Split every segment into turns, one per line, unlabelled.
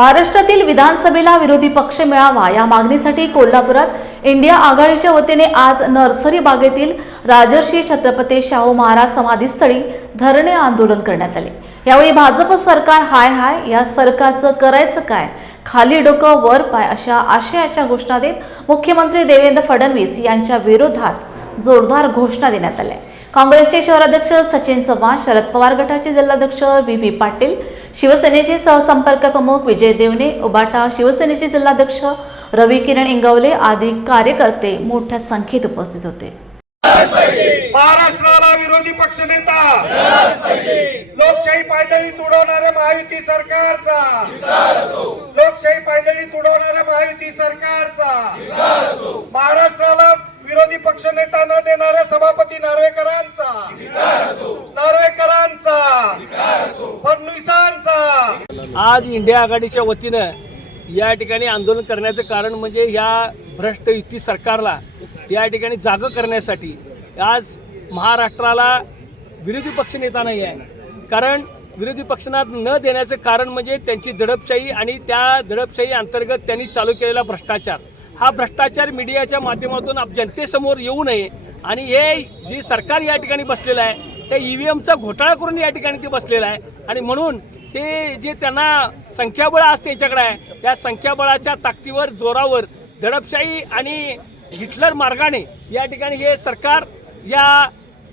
महाराष्ट्रातील विधानसभेला विरोधी पक्ष मिळावा या मागणीसाठी कोल्हापुरात इंडिया आघाडीच्या वतीने आज नर्सरी बागेतील राजर्षी छत्रपती शाहू महाराज समाधीस्थळी धरणे आंदोलन करण्यात आले. यावेळी भाजप सरकार हाय हाय या सरकारचं करायचं काय? खाली डोकं वर पाय अशा आशयाच्या घोषणा देत मुख्यमंत्री देवेंद्र फडणवीस यांच्या विरोधात जोरदार घोषणा देण्यात आल्या. काँग्रेसचे शहराध्यक्ष सचिन चव्हाण शरद पवार गटाचे जिल्हाध्यक्ष व्ही व्ही पाटील शिवसेनेचे सहसंपर्क प्रमुख विजय देवणे उबाटा शिवसेनेचे जिल्हाध्यक्ष रवी किरण इंगवले आदी कार्यकर्ते मोठ्या संख्येत उपस्थित होते.
महाराष्ट्राला विरोधी पक्षनेता लोकशाही पायदळी तुडवणाऱ्या महायुती सरकारचा. लोकशाही पायदळी तुडवणाऱ्या महायुती सरकारचा. महाराष्ट्राला विरोधी पक्ष नेता न देणाऱ्या सभापती नार्वेकरांचा. नार्वेकरांचा. फडणवीसांचा
आज इंडिया आघाडीच्या वतीनं या ठिकाणी आंदोलन करण्याचं कारण म्हणजे ह्या भ्रष्ट युती सरकारला या ठिकाणी जागं करण्यासाठी आज महाराष्ट्राला विरोधी पक्ष नेता नाही आहे. कारण विरोधी पक्षांना न देण्याचं कारण म्हणजे त्यांची दडपशाही आणि त्या दडपशाही अंतर्गत त्यांनी चालू केलेला भ्रष्टाचार. हा भ्रष्टाचार मीडियाच्या माध्यमातून आप जनतेसमोर येऊ नये आणि हे जे सरकार या ठिकाणी बसलेलं आहे त्या ई व्ही एमचा घोटाळा करून या ठिकाणी ते बसलेलं आहे. आणि म्हणून हे जे त्यांना संख्याबळ आज त्याच्याकडे आहे या संख्याबळाच्या ताकदीवर जोरावर दडपशाही आणि हिटलर मार्गाने या ठिकाणी हे सरकार या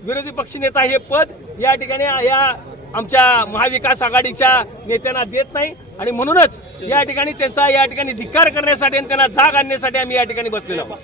विरोधी पक्षनेता हे पद या ठिकाणी या आमच्या महाविकास आघाडीच्या नेत्यांना देत नाही. आणि म्हणूनच या ठिकाणी त्यांचा या ठिकाणी धिक्कार करण्यासाठी आणि त्यांना जाग आणण्यासाठी आम्ही या ठिकाणी बसलेलो आहोत.